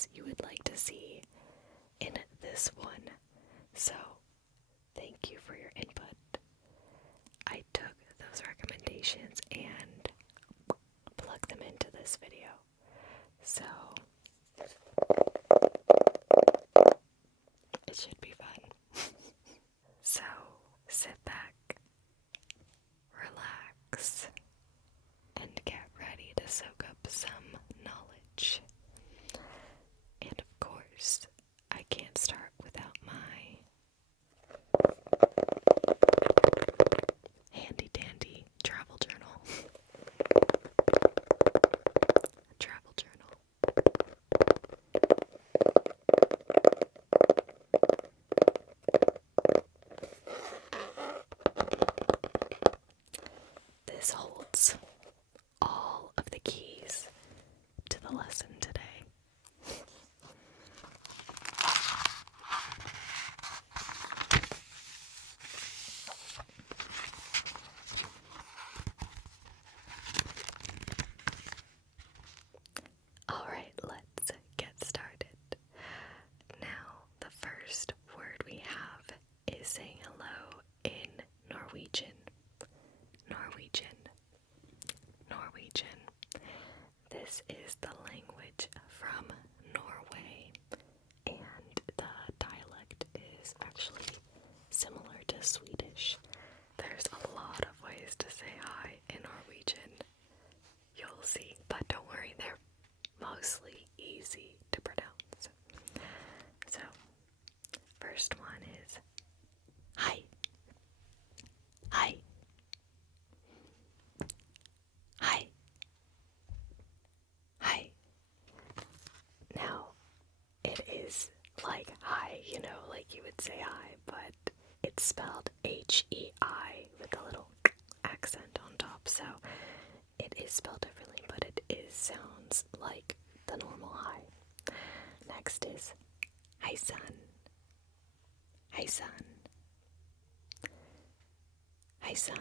is you would like to see in this one. So, thank you for your input. I took those recommendations and plugged them into this video. So, it should be fun. So, sit back, relax, and get ready to soak up some knowledge. And of course, I can't start without my handy dandy travel journal. Travel journal. This holds all of the keys to the lesson today. Alright, let's get started. Now, the first word we have is saying hello in Norwegian. Norwegian. Norwegian. This is the language from Norway, and the dialect is actually similar to Swedish. There's a lot of ways to say hi in Norwegian. You'll see, but don't worry, they're mostly easy to pronounce. So, first one is hi. Hi. Hi. Hi. Now, it is like hi, like you would say hi, but it's spelled H-E-I with a little accent on top, so it is spelled differently, but it sounds like the normal hi. Next is hi son. Hi son. Hi son.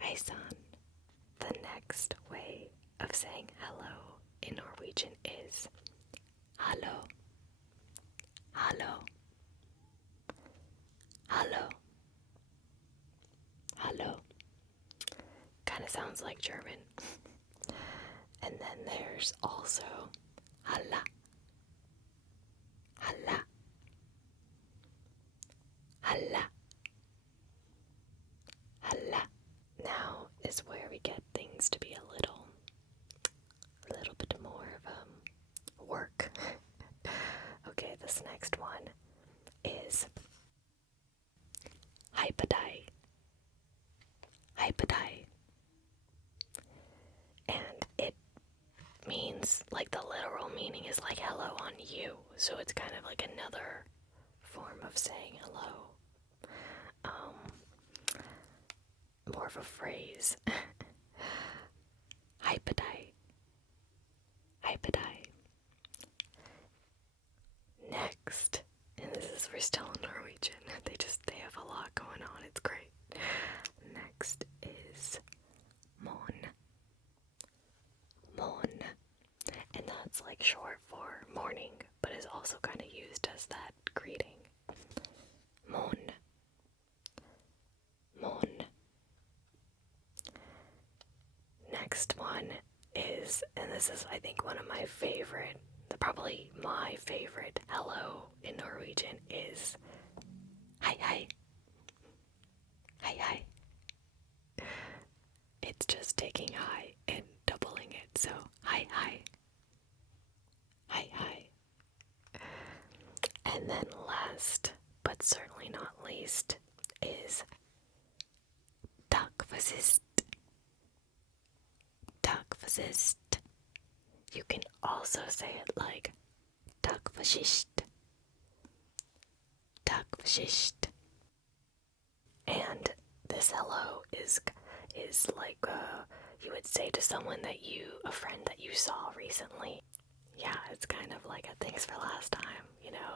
Hi son. The next way of saying hello in Norwegian is hallo. Hallo. Hallo. Hallo. Kind of sounds like German. And then there's also halla. Halla. Halla. Halla. Now is where we get things to be a little bit more of work. Okay, this next one is hypadai. Hypadai. And it means, like, the literal meaning is like hello on you. So it's kind of like another form of saying hello. More of a phrase. Hypadai. Hypadai. Next, and we're still in Norwegian. They have a lot going on. It's great. Next is mon. Mon. And that's like short for morning, but is also kind of used as that greeting. Mon. Mon. Next one is, and this is I think one of my favorite, probably my favorite hello in Norwegian is hi hi. Hi hi. It's just taking hi and doubling it, so hi hi. Hi hi. And then last, but certainly not least, is takk for sist. Takk for sist. You can also say it like takk for sist. Takk for sist. And this hello is like you would say to someone a friend that you saw recently. Yeah, it's kind of like a thanks for last time,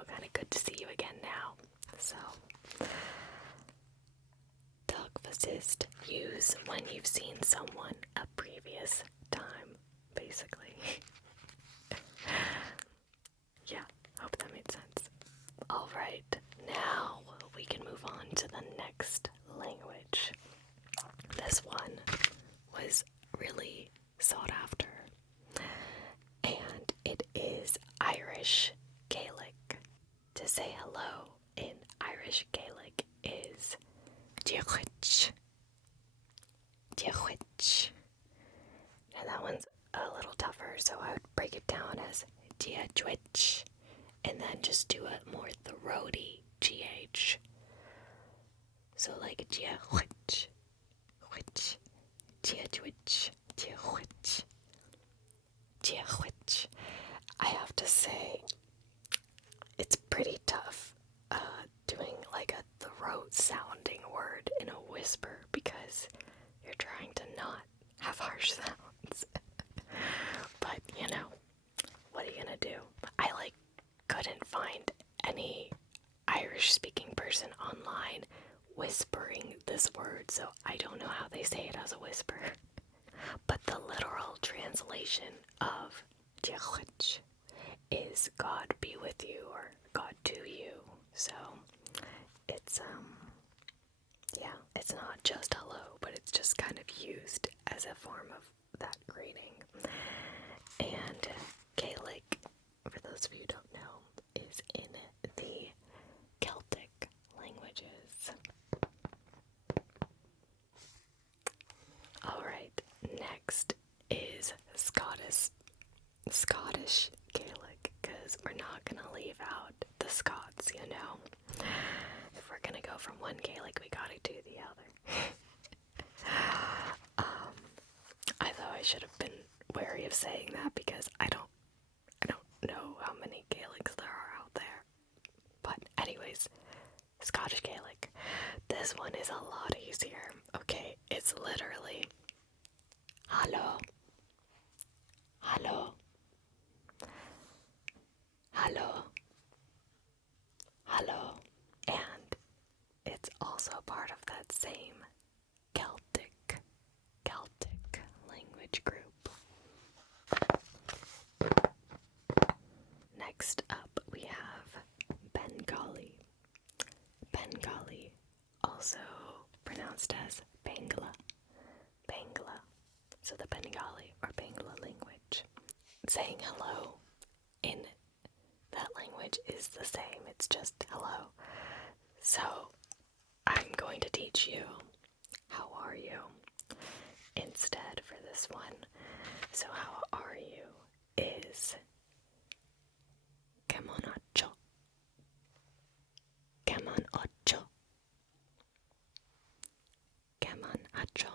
kind of good to see you again now. So, takk for sist, use when you've seen someone a previous time, basically. this one was really sought after, and it is Irish Gaelic. To say hello in Irish Gaelic is Diolch. Diolch. Now that one's a little tougher, so I would break it down as Diolch, and then just do a more throaty GH. So like Diolch, which, Diolch, Diolch, Diolch. I have to say, it's pretty tough doing like a throat sounding word in a whisper because you're trying to not have harsh sounds. But you know, what are you gonna do? I couldn't find any Irish speaking person online whispering this word, so I don't know how they say it as a whisper. But the literal translation of Diolch is God be with you or God to you. So it's it's not just hello, but it's just kind of used as a form of that greeting. And Gaelic, for those of you who don't know, is in the Celtic languages. Alright, next is Scottish Gaelic, because we're not going to leave out the Scots, you know. If we're going to go from one Gaelic, we gotta do the other. I thought I should have been wary of saying that because I don't know how many Gaelics there are out there. But anyways, Scottish Gaelic. This one is a lot easier. Okay, it's literally hello, hello, hello, hello, and it's also part of that same Celtic language group. Next up we have Bengali. Bengali, also pronounced as Bangla. Bangla. So the Bengali or Bangla language. Saying hello in that language is the same. It's just hello. So I'm going to teach you how are you instead for this one. So how are you is Keman acho. Keman acho. Keman acho.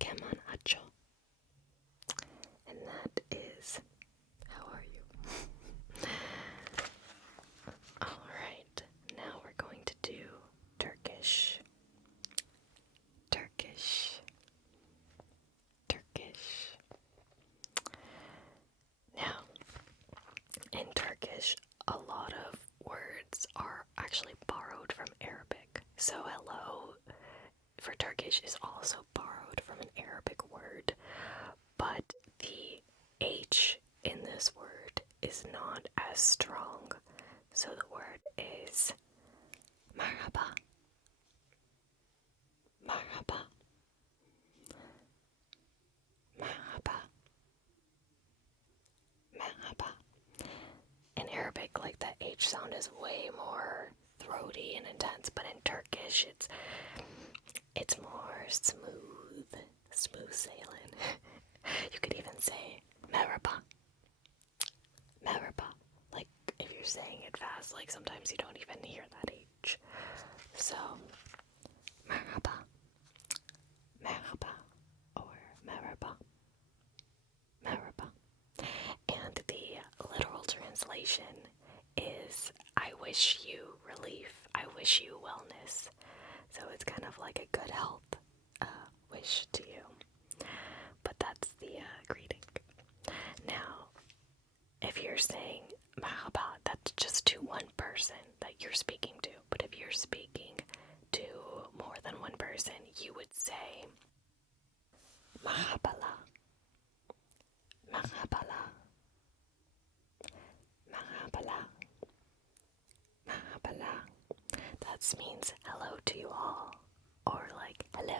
Keman acho. And that is how are you? Alright, now we're going to do Turkish. Turkish. Turkish. Now, in Turkish, a lot of words are actually borrowed from Arabic. So hello for Turkish is also borrowed from an Arabic word, but the H in this word is not as strong. So the word is marhaba. Marhaba. Marhaba. Marhaba. In Arabic, like the H sound is way more throaty and intense, but in Turkish it's more smooth sailing. You could even say merhaba. Merhaba. Like if you're saying it fast, like sometimes you don't even hear that H. So merhaba. Merhaba or merhaba. Merhaba. And the literal translation is I wish you relief, I wish you wellness. So it's kind of like a good health wish to you. But that's the greeting. Now, if you're saying marhaba, that's just to one person that you're speaking to. But if you're speaking to more than one person, you would say marhabala. Marhabala. Marhabala. Marhabala. That means hello to you all, or like hello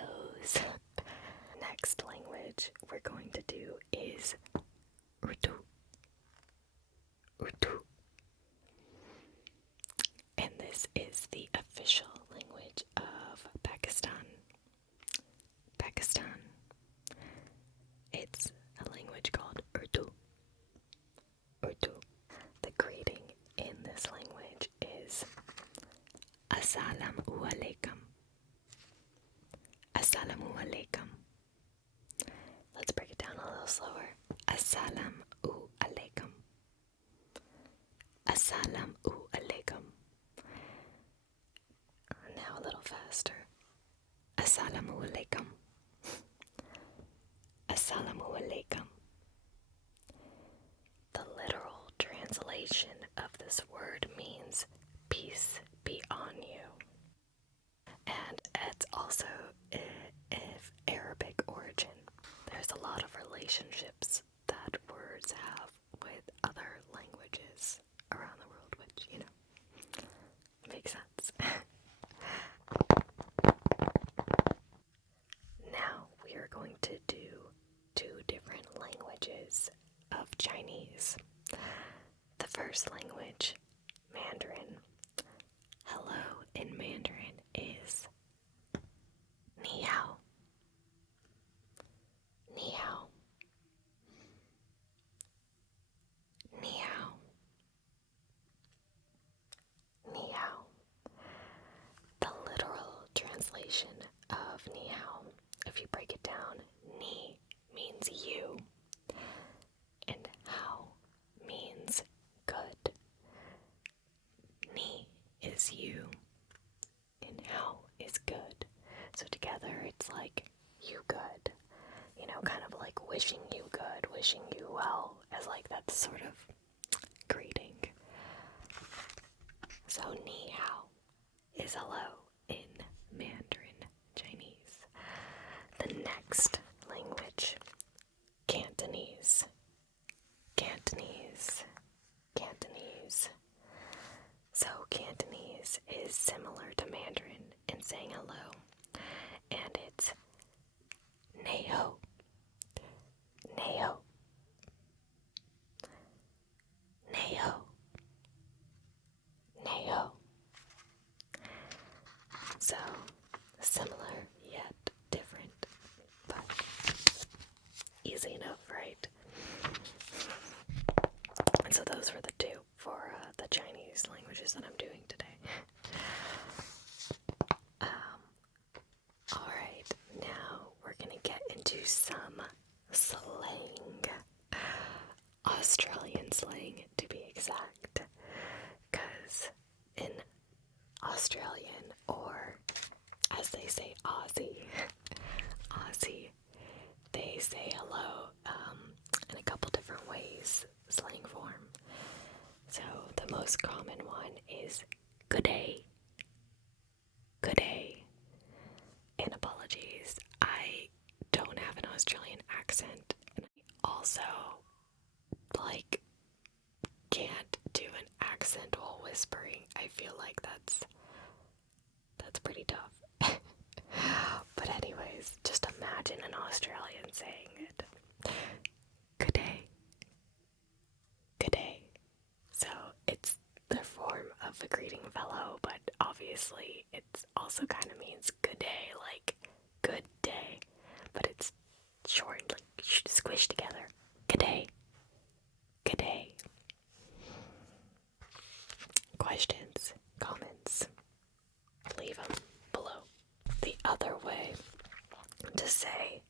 Pakistan. It's a language called Urdu. Urdu. The greeting in this language is Assalamu alaikum. Assalamu alaikum. Let's break it down a little slower. Assalamu alaikum. Assalamu alaikum. Now a little faster. Assalamu alaikum. Assalamu alaikum. The literal translation of this word means peace be on you. And it's also of Arabic origin. There's a lot of relationships that words have with other languages around the world, which, makes sense. Now we are going to do 2 different languages of Chinese. The first language, Mandarin. Hello in Mandarin is Ni hao. Ni hao. Ni hao. Ni hao. The literal translation of ni hao, if you break it down, ni means you, and hao means good. Ni is you, and hao is good. So together it's like you good. Kind of like wishing you good, wishing you well, as like that sort of greeting. So ni hao is hello in Mandarin Chinese. The next language, Cantonese. Cantonese. Cantonese. So Cantonese is similar to Mandarin in saying hello, and it's nei ho. Nei ho. Nei ho. Nei ho. So, similar yet different, but easy enough, right? And so those were the 2 for the Chinese languages that I'm doing today. Alright, now we're gonna get into some slang. Australian slang, to be exact. Because in Australian, or as they say Aussie, they say hello in a couple different ways, slang form. So the most common one is good day. Good day. And apologies, I don't have an Australian accent, and I also can't do an accent while whispering. I feel like that's pretty tough. But anyways, just imagine an Australian saying it. Good day. Good day. So it's the form of a greeting of hello, but obviously it also kind of means good day, like good day. But it's short, like squished together. Good day. Good day. Questions, comments, leave them below. The other way to say,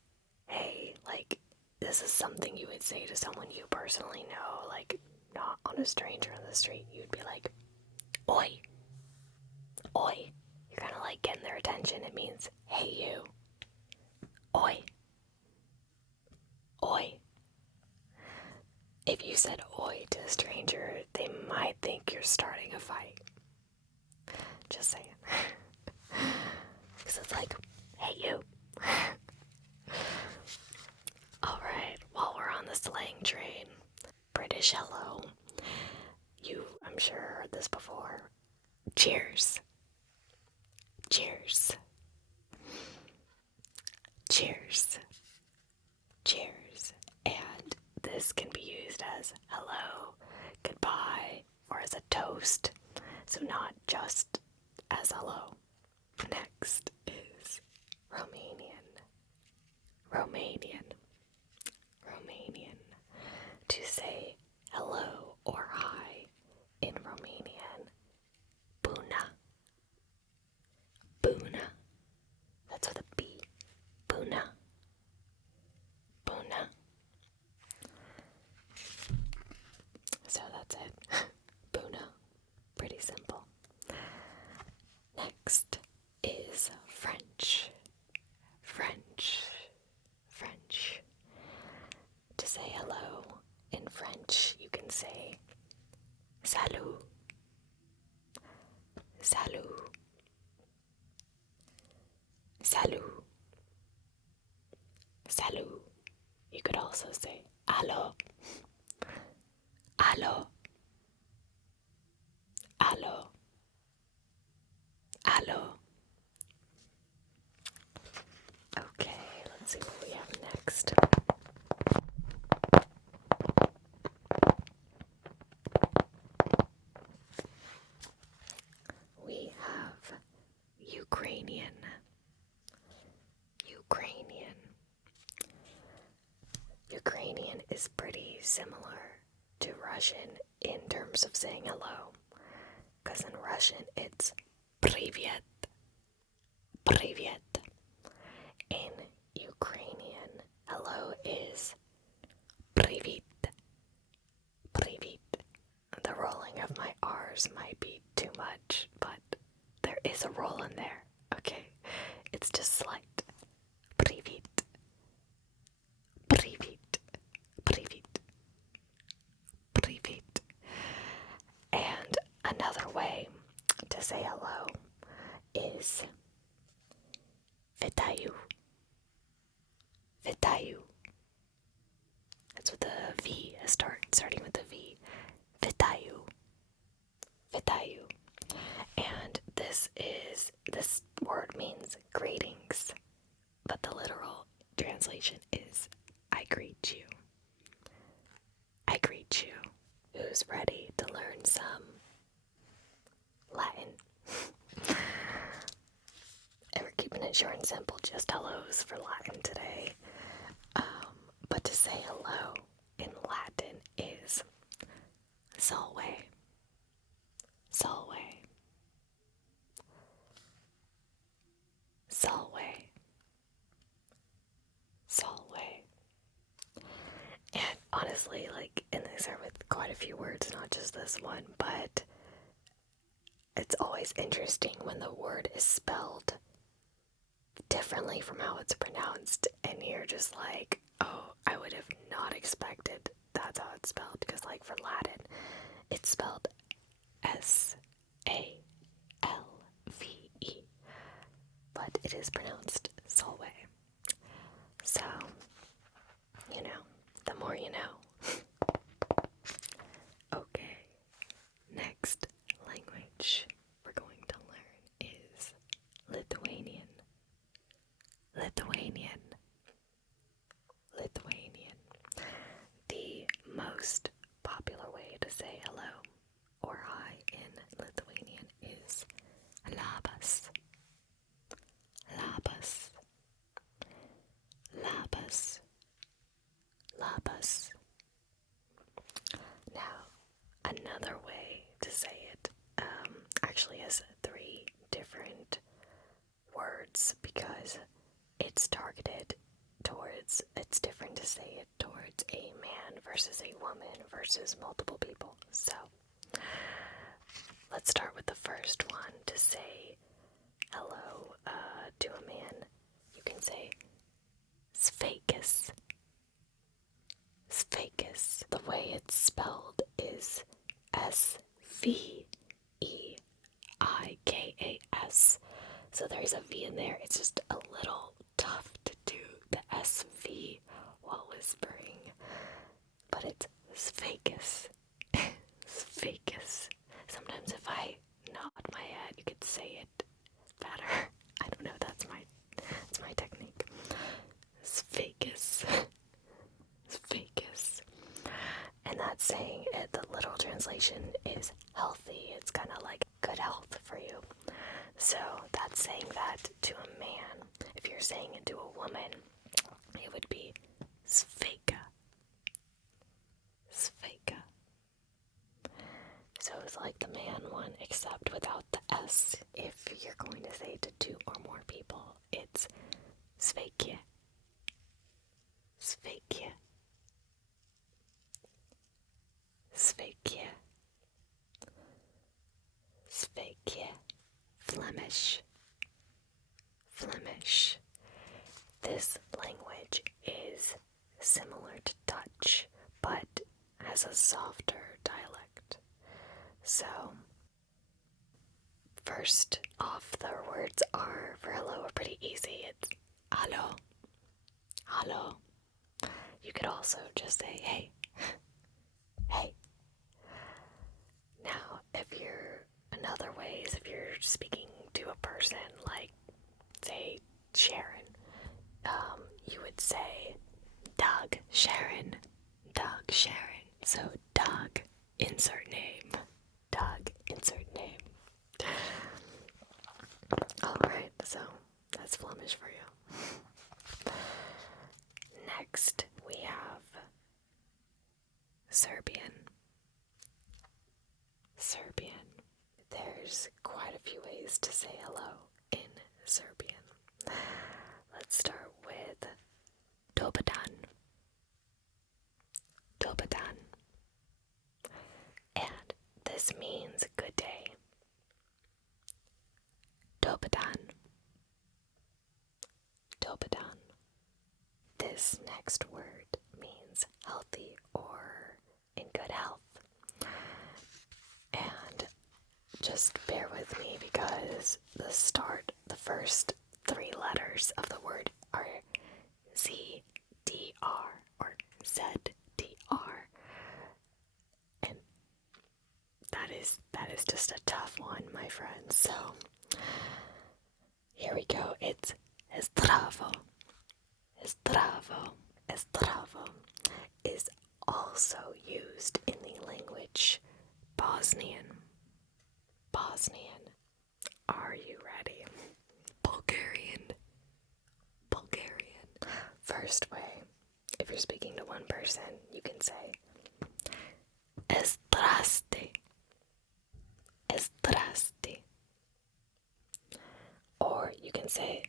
hey, like, this is something you would say to someone you personally know, like, not on a stranger on the street. You'd be like, oi. Oi. You're kind of like getting their attention. It means, hey, you. Oi. Oi. If you said oi to a stranger, they might think you're starting a fight. Just saying. Because it's like, hey, you. Alright, while we're on the slang train, British hello. I'm sure, heard this before. Cheers. Cheers. Cheers. Cheers. And this can be used as hello, goodbye, or as a toast. So not just as hello. Next is Romanian. Romanian. Romanian. To say hello or hi in Romanian. Bună. Bună. That's with a B. Bună. Bună. So that's it. Bună. Pretty simple. Next is French. French. French. To say hello in French, you can say salut. Salut. Salut. Salut. You could also say allo. Allo. Allo. Allo. Okay, let's see what we have next. We have Ukrainian. Ukrainian. Ukrainian is pretty similar to Russian in terms of saying hello, because in Russian it's привет. Привет. In Ukrainian, hello is привіт. Привіт. The rolling of my R's might be too much, but there is a roll in there, okay? It's just slight. Привіт. Привіт. Привіт. Привіт. And another way to say hello is Вітаю. Вітаю. That's with a V, starting with a V. Вітаю. Vitayu. And this word means greetings, but the literal translation is I greet you. I greet you. Who's ready to learn some Latin? And we're keeping it short and simple, just hellos for Latin today. But to say hello in Latin is salve. Salve. Salve. Salve. And honestly, and these are with quite a few words, not just this one, but it's always interesting when the word is spelled differently from how it's pronounced, and you're just like, oh, I would have not expected that's how it's spelled, because for Latin, it's spelled S-A-L-V-E, but it is pronounced Salve. So, the more you know. Okay, next language we're going to learn is Lithuanian. Lithuanian. Lithuanian. The most popular way to say hello or hi in Lithuanian is labas. Labas. Labas. Labas. Now, another way to say it actually has 3 different words, because it's targeted towards, it's different to say it towards a man versus a woman versus multiple people. So, let's start with the first one. To say hello to a man, you can say Sveikas. Sveikas. The way it's spelled is S-V-E-I-K-A-S. So there's a V in there. It's just a little tough to do the SV while whispering. But it's Sveikas. Sveikas. Sometimes if I nod my head, you could say it better. I don't know, that's my technique. Sveikas. Sveikas. And that's saying it, the literal translation is healthy. It's kind of like good health for you. So that's saying that to a man. If you're saying it to a woman, it would Sveiki. Sveiki. Sveiki. Sveiki. Flemish. Flemish. This language is similar to Dutch, but has a softer dialect. So, first off, the words are for hello are pretty easy. It's hallo. Hallo. You could also just say hey. Hey. Now, if you're another way is if you're speaking to a person like, say, Sharon, you would say Doug Sharon. Doug Sharon. So Doug, insert name. Doug, insert name. Alright, so that's Flemish for you. Next, we have Serbian. Serbian. There's quite a few ways to say hello in Serbian. Let's start with Dobar dan. Dobar dan. And this means good day. Dobar dan. Dobar dan. This next word means healthy or in good health. And just bear with me because the first three letters of the word are ZDR or ZDR. And that is just a tough one, my friends. So here we go. It's Zdravo. Zdravo. Zdravo is also used in the language Bosnian. Bosnian. Are you ready? Bulgarian. Bulgarian. First way, if you're speaking to one person, you can say Zdrasti. Zdrasti. Or you can say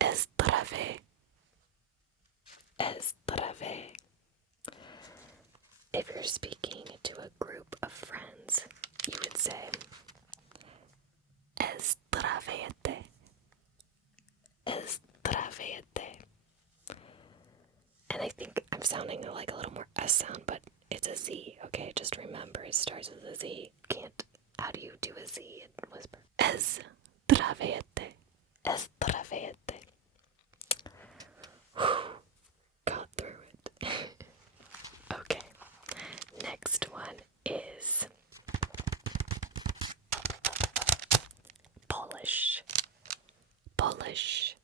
Zdrave. Zdrave. If you're speaking to a group of friends, you would say Zdravete. Zdravete. And I think I'm sounding like a little more S sound, but it's a Z, okay? Just remember, it starts with a Z. How do you do a Z in whisper? Zdravete. Zdravete. Got through it. Okay. Next one is Polish. Polish.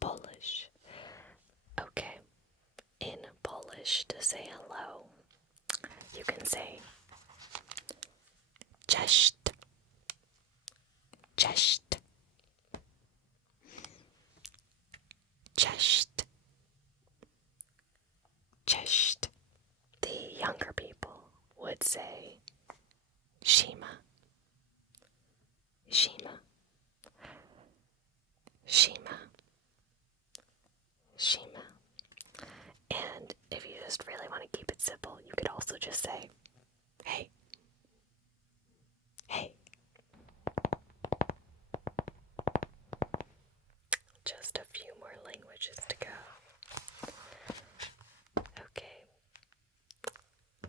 Polish. Okay. In Polish, to say hello, you can say Cześć. Cześć. Cześć. Cześć. The younger people would say Shima. Shima. Shima. Shima. And if you just really want to keep it simple, you could also just say, hey. Hey. Just a few more languages to go. Okay.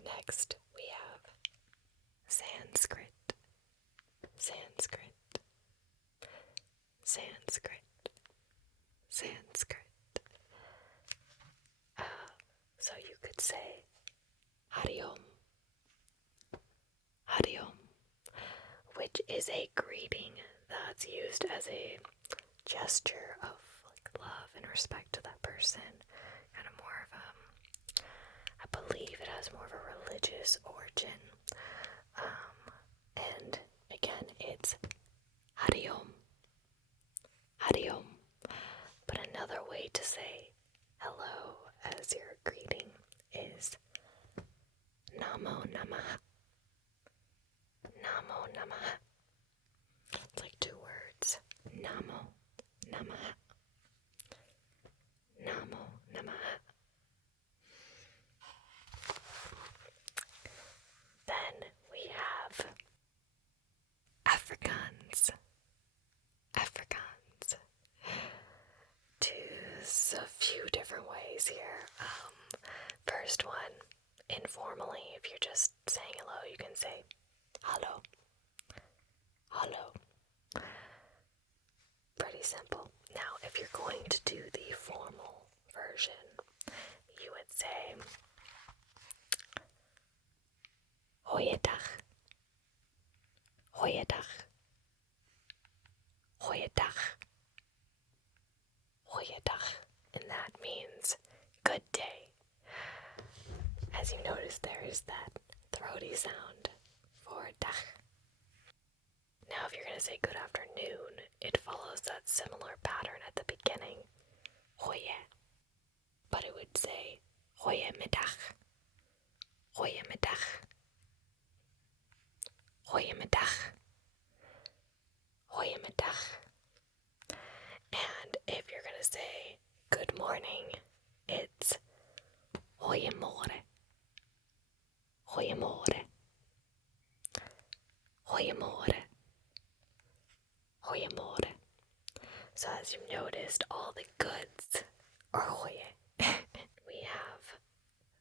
Next, we have Sanskrit. Sanskrit. Sanskrit. Sanskrit. So you could say Hariom. Hariom, which is a greeting that's used as a gesture of like love and respect to that person. Kind of more of I believe it has more of a religious origin. And again, it's Hariom. Hariom. But another way to say hello as your greeting is Namo Namaha. Namo Namaha. It's like two words. Namo namaha. Namo namaha. Then we have Afrikaans. Afrikaans. There's a few different ways here. First one, informally, if you're just saying hello, you can say hallo. Hallo. Pretty simple. Now, if you're going to do the formal version, you would say Goeiedag. Goeiedag. Goeiedag. Goeiedag. And that means good day. As you notice, there is that throaty sound for dag. Now, if you're going to say good afternoon, it follows that similar pattern at the beginning, goeie. But it would say goeiemiddag. Goeiemiddag. Goeiemiddag. Goeiemiddag. And if you're going to say good morning, it's goeiemorgen. Goeiemorgen. Goeiemorgen. Goeiemorgen. So as you've noticed, all the goods are goeie. We have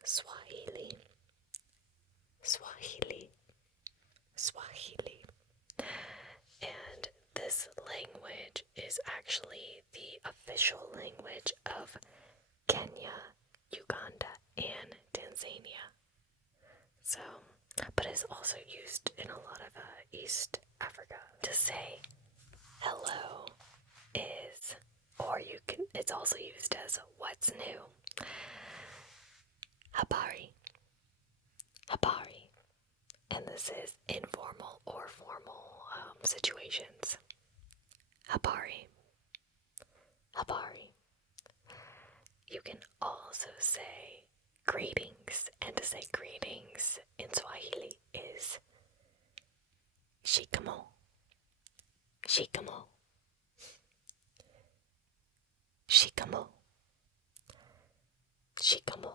Swahili. Swahili. Swahili. And this language is actually the official language of Kenya, Uganda, and Tanzania. So, but it's also used in a lot of East Africa. To say hello is, or it's also used as what's new. Habari. Habari. And this is informal or formal situations. Habari. Habari. You can also say greetings, and to say greetings in Swahili is shikamo. Shikamo. Shikamo. Shikamo.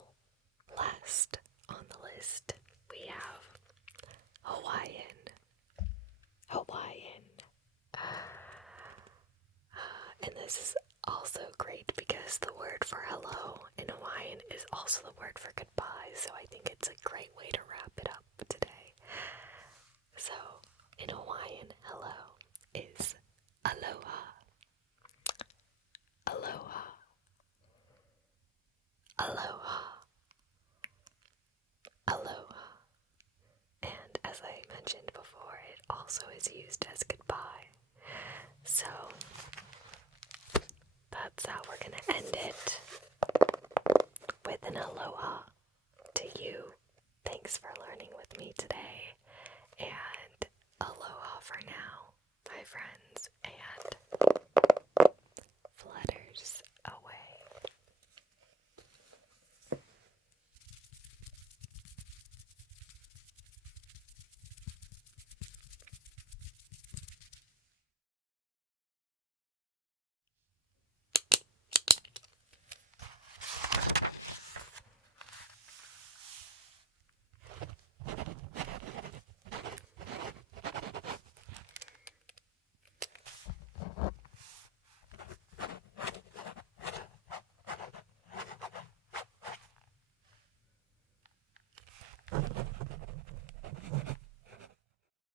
Last on the list, we have Hawaiian. Hawaiian. And this is also great because the word for hello in Hawaiian is also the word for goodbye, so I think it's a great way to wrap it up today. So, in Hawaiian, hello is aloha. Aloha. Aloha. Aloha. And as I mentioned before, it also is used as goodbye. So, that's how we're going to end it, with an aloha to you. Thanks for learning with me today, and aloha for now, my friends.